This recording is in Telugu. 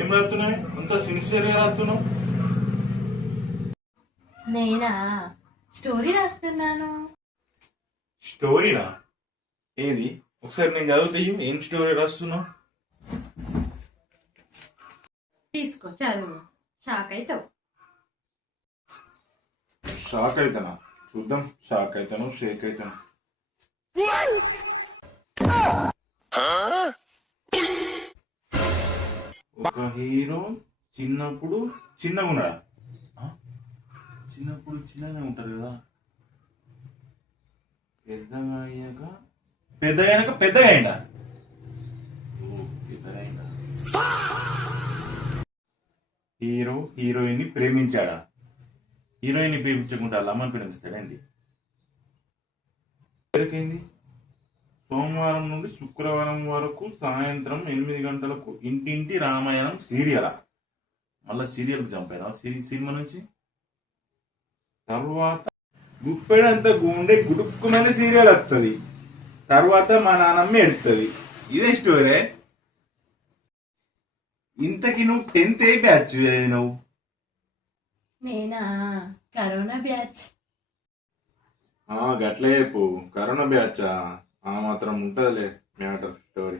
ఏం రాస్తున్నావు? అంత సిన్సియర్ గా రాస్తున్నావు. నేనా స్టోరీ రాస్తున్నాను. స్టోరీనా? ఏది? ఒకసారి నేను చదువుతాయి. ఏం స్టోరీ రాస్తున్నావు? తీసుకో చదువు, షాక్ అవుతావు. షాక్ అవుతానా? చూద్దాం. షాక్ అవుతాను, షేక్ అవుతాను. ఒక హీరో చిన్నప్పుడు చిన్నగా ఉన్నాడా? చిన్నప్పుడు చిన్నగా ఉంటారు కదా. పెద్దగా అయ్యాక పెద్దగా అయిందా? పెద్దగా అయిందా? హీరో హీరోయిన్ ని ప్రేమించాడా? హీరోయిన్ ని ప్రేమించకుండా లమ్మని ప్రేమిస్తాడండి. ఎవరికైంది? సోమవారం నుండి శుక్రవారం వరకు సాయంత్రం 8 గంటలకు ఇంటింటి రామాయణం సీరియల్. మళ్ళా సీరియల్కి చంపారా సినిమా నుంచి? తర్వాత గుప్పెడంత గుండె గుడుక్కుమని సీరియల్ వస్తుంది. తర్వాత మా నాన్నమ్మ ఎడుతుంది. ఇదే స్టోరీ. ఇంతకి నువ్వు 10th ఏ బ్యాచ్ చదివినావు? నేనా కరోనా బ్యాచ్. గట్లే చెప్పు. కరోనా బ్యాచా? ఆ మాత్రం ఉంటదిలే మ్యాటర్ స్టోరీ.